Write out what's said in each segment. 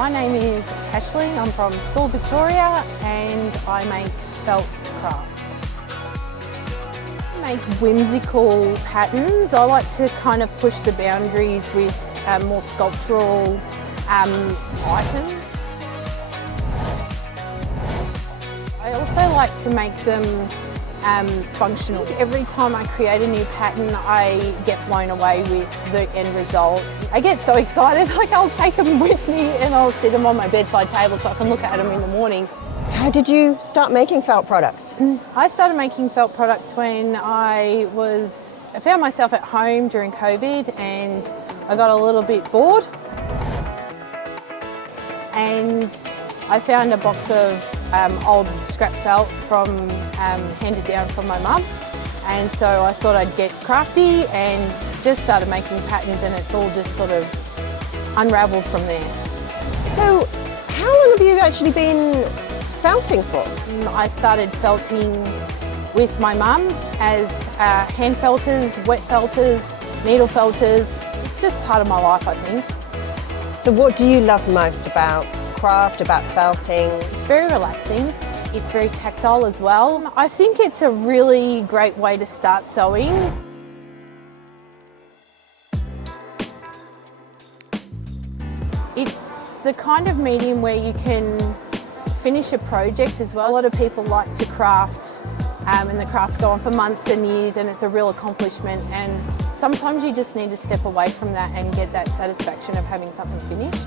My name is Ashlee, I'm from Stawell, Victoria, and I make felt crafts. I make whimsical patterns. I like to kind of push the boundaries with more sculptural items. I also like to make them functional. Every time I create a new pattern, I get blown away with the end result. I get so excited, like I'll take them with me and I'll sit them on my bedside table so I can look at them in the morning. How did you start making felt products? I started making felt products when I found myself at home during COVID and I got a little bit bored. And I found a box of old scrap felt handed down from my mum, and so I thought I'd get crafty and just started making patterns, and it's all just sort of unravelled from there. So how long have you actually been felting for? I started felting with my mum as hand felters, wet felters, needle felters. It's just part of my life, I think. So what do you love most about craft, about felting? It's very relaxing. It's very tactile as well. I think it's a really great way to start sewing. It's the kind of medium where you can finish a project as well. A lot of people like to craft and the crafts go on for months and years, and it's a real accomplishment, and sometimes you just need to step away from that and get that satisfaction of having something finished.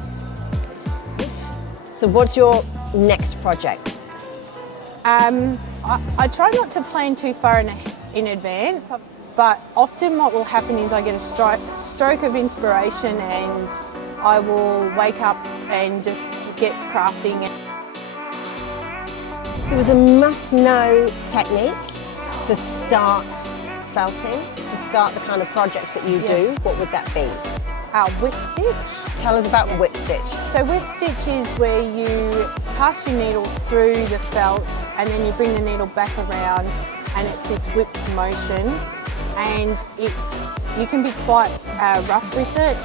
So what's your next project? I try not to plan too far in advance, but often what will happen is I get a stroke of inspiration and I will wake up and just get crafting. It was a must-know technique to start felting, to start the kind of projects that you do. What would that be? Whip stitch. Tell us about whip stitch. So whip stitch is where you pass your needle through the felt and then you bring the needle back around, and it's this whip motion, and you can be quite rough with it,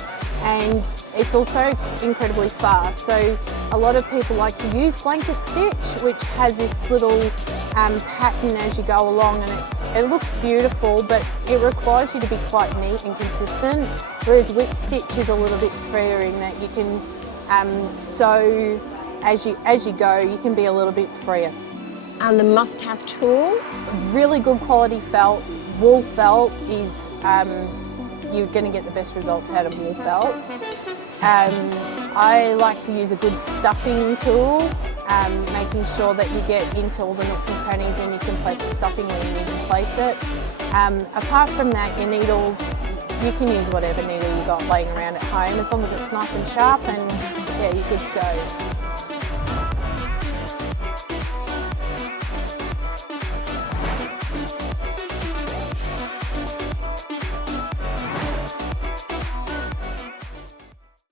and it's also incredibly fast. So a lot of people like to use blanket stitch, which has this little pattern as you go along, and it looks beautiful, but it requires you to be quite neat and consistent, whereas whip stitch is a little bit freer in that you can sew as you go. You can be a little bit freer. And the must-have tool? Really good quality felt. Wool felt is you're going to get the best results out of wool felt. I like to use a good stuffing tool, making sure that you get into all the nooks and crannies and you can place the stuffing where you need to place it. Apart from that, your needles, you can use whatever needle you got laying around at home, as long as it's nice and sharp, and yeah, you're good to go.